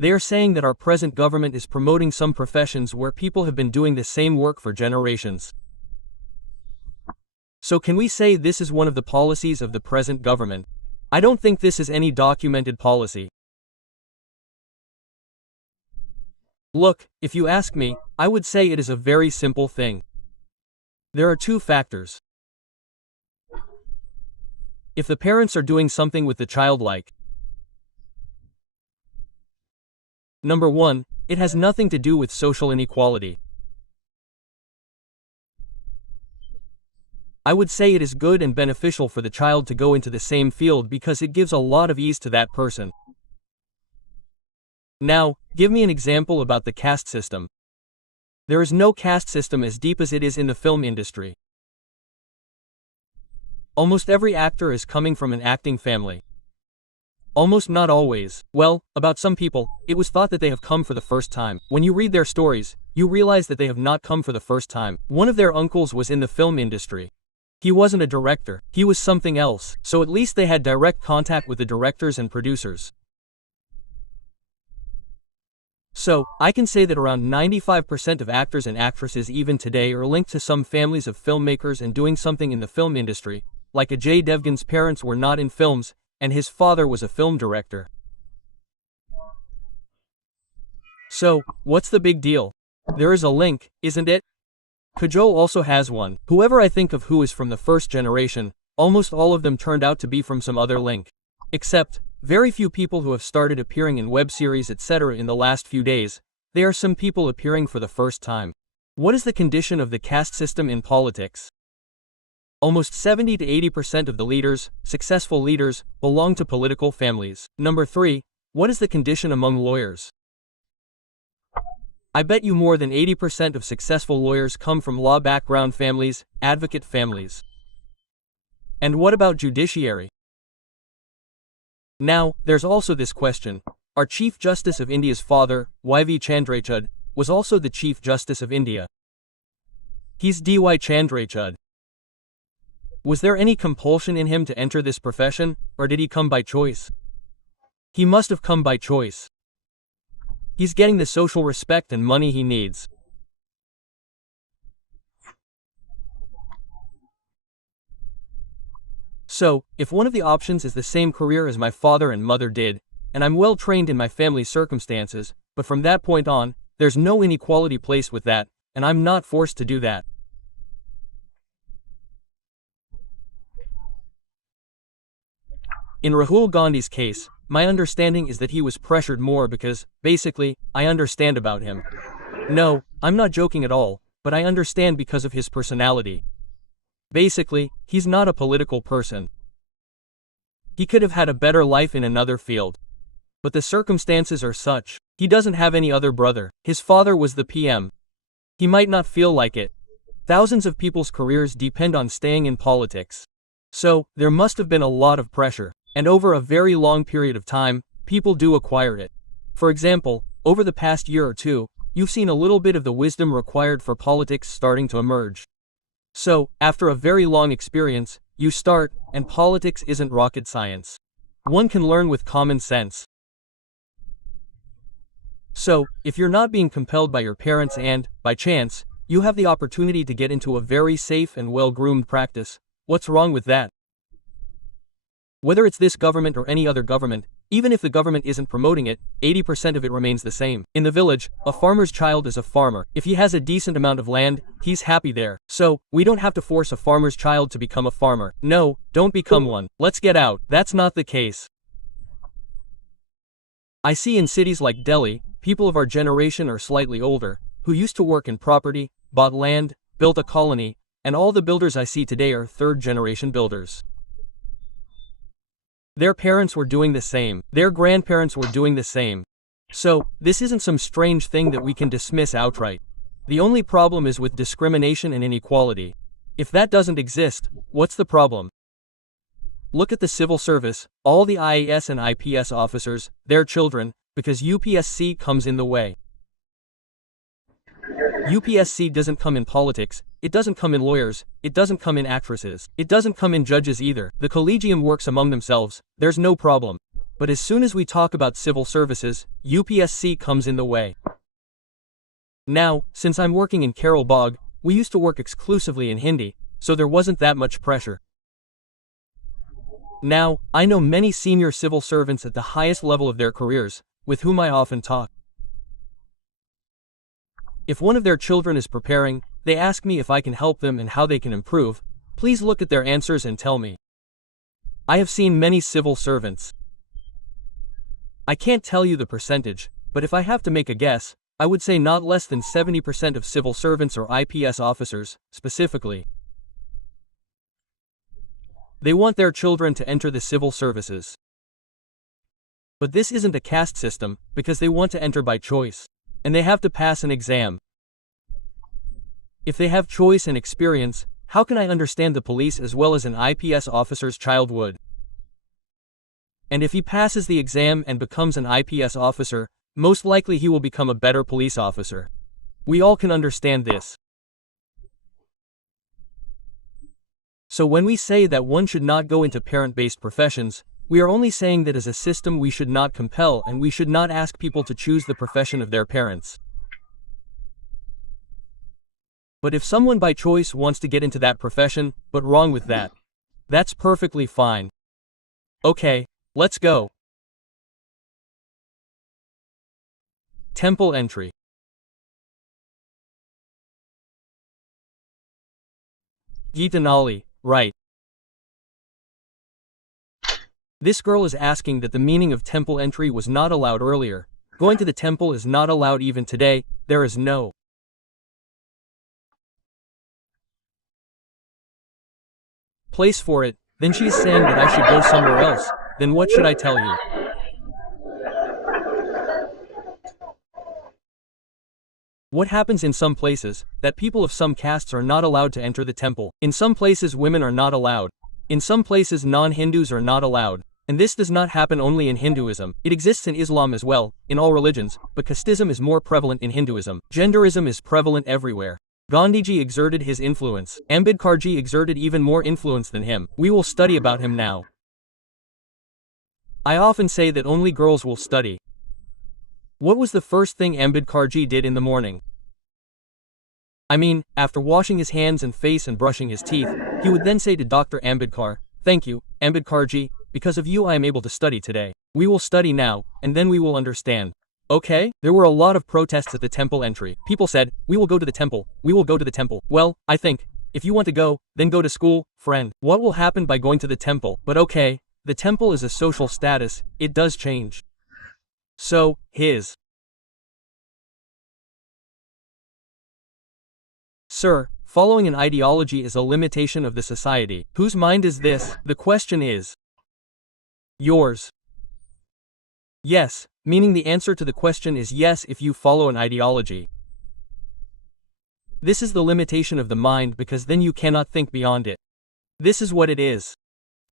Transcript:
They are saying that our present government is promoting some professions where people have been doing the same work for generations. So can we say this is one of the policies of the present government? I don't think this is any documented policy. Look, if you ask me, I would say it is a very simple thing. There are two factors. If the parents are doing something with the child like, number one, it has nothing to do with social inequality. I would say it is good and beneficial for the child to go into the same field because it gives a lot of ease to that person. Now, give me an example about the caste system. There is no caste system as deep as it is in the film industry. Almost every actor is coming from an acting family. Almost not always. Well, about some people, it was thought that they have come for the first time. When you read their stories, you realize that they have not come for the first time. One of their uncles was in the film industry. He wasn't a director, he was something else, so at least they had direct contact with the directors and producers. So, I can say that around 95% of actors and actresses even today are linked to some families of filmmakers and doing something in the film industry, like Ajay Devgan's parents were not in films, and his father was a film director. So, what's the big deal? There is a link, isn't it? Kajol also has one. Whoever I think of who is from the first generation, almost all of them turned out to be from some other link. Except, very few people who have started appearing in web series etc. in the last few days. There are some people appearing for the first time. What is the condition of the caste system in politics? Almost 70 to 80% of the leaders, successful leaders, belong to political families. Number 3, what is the condition among lawyers? I bet you more than 80% of successful lawyers come from law background families, advocate families. And what about judiciary? Now, there's also this question. Our Chief Justice of India's father, Y.V. Chandrachud, was also the Chief Justice of India. He's D.Y. Chandrachud. Was there any compulsion in him to enter this profession, or did he come by choice? He must have come by choice. He's getting the social respect and money he needs. So, if one of the options is the same career as my father and mother did, and I'm well trained in my family's circumstances, but from that point on, there's no inequality placed with that, and I'm not forced to do that. In Rahul Gandhi's case, my understanding is that he was pressured more because, basically, I understand about him. No, I'm not joking at all, but I understand because of his personality. Basically, he's not a political person. He could have had a better life in another field. But the circumstances are such. He doesn't have any other brother. His father was the PM. He might not feel like it. Thousands of people's careers depend on staying in politics. So, there must have been a lot of pressure. And over a very long period of time, people do acquire it. For example, over the past year or two, you've seen a little bit of the wisdom required for politics starting to emerge. So, after a very long experience, you start, and politics isn't rocket science. One can learn with common sense. So, if you're not being compelled by your parents and, by chance, you have the opportunity to get into a very safe and well-groomed practice, what's wrong with that? Whether it's this government or any other government, even if the government isn't promoting it, 80% of it remains the same. In the village, a farmer's child is a farmer. If he has a decent amount of land, he's happy there. So, we don't have to force a farmer's child to become a farmer. No, don't become one. Let's get out. That's not the case. I see in cities like Delhi, people of our generation or slightly older, who used to work in property, bought land, built a colony, and all the builders I see today are third-generation builders. Their parents were doing the same. Their grandparents were doing the same. So, this isn't some strange thing that we can dismiss outright. The only problem is with discrimination and inequality. If that doesn't exist, what's the problem? Look at the civil service, all the IAS and IPS officers, their children, because UPSC comes in the way. UPSC doesn't come in politics, it doesn't come in lawyers, it doesn't come in actresses, it doesn't come in judges either. The collegium works among themselves, there's no problem. But as soon as we talk about civil services, UPSC comes in the way. Now, since I'm working in Carol Bagh, we used to work exclusively in Hindi, so there wasn't that much pressure. Now, I know many senior civil servants at the highest level of their careers, with whom I often talk. If one of their children is preparing, they ask me if I can help them and how they can improve. Please look at their answers and tell me. I have seen many civil servants. I can't tell you the percentage, but if I have to make a guess, I would say not less than 70% of civil servants are IPS officers, specifically. They want their children to enter the civil services. But this isn't a caste system, because they want to enter by choice. And they have to pass an exam. If they have choice and experience, how can I understand the police as well as an IPS officer's child would? And if he passes the exam and becomes an IPS officer, most likely he will become a better police officer. We all can understand this. So when we say that one should not go into parent-based professions, we are only saying that as a system we should not compel and we should not ask people to choose the profession of their parents. But if someone by choice wants to get into that profession, but wrong with that, that's perfectly fine. Okay, let's go. Temple entry. Geetanali, right. This girl is asking that the meaning of temple entry was not allowed earlier. Going to the temple is not allowed even today. There is no place for it. Then she is saying that I should go somewhere else. Then what should I tell you? What happens in some places, that people of some castes are not allowed to enter the temple. In some places women are not allowed. In some places non-Hindus are not allowed. And this does not happen only in Hinduism. It exists in Islam as well, in all religions, but casteism is more prevalent in Hinduism. Genderism is prevalent everywhere. Gandhiji exerted his influence. Ambedkarji exerted even more influence than him. We will study about him now. I often say that only girls will study. What was the first thing Ambedkarji did in the morning? I mean, after washing his hands and face and brushing his teeth, he would then say to Dr. Ambedkar, "Thank you, Ambedkarji, because of you I am able to study today. We will study now, and then we will understand." Okay? There were a lot of protests at the temple entry. People said, "We will go to the temple, we will go to the temple." Well, I think, if you want to go, then go to school, friend. What will happen by going to the temple? But okay, the temple is a social status, it does change. So, his Sir, following an ideology is a limitation of the society. Whose mind is this? The question is yours. Yes, meaning the answer to the question is yes if you follow an ideology. This is the limitation of the mind because then you cannot think beyond it. This is what it is.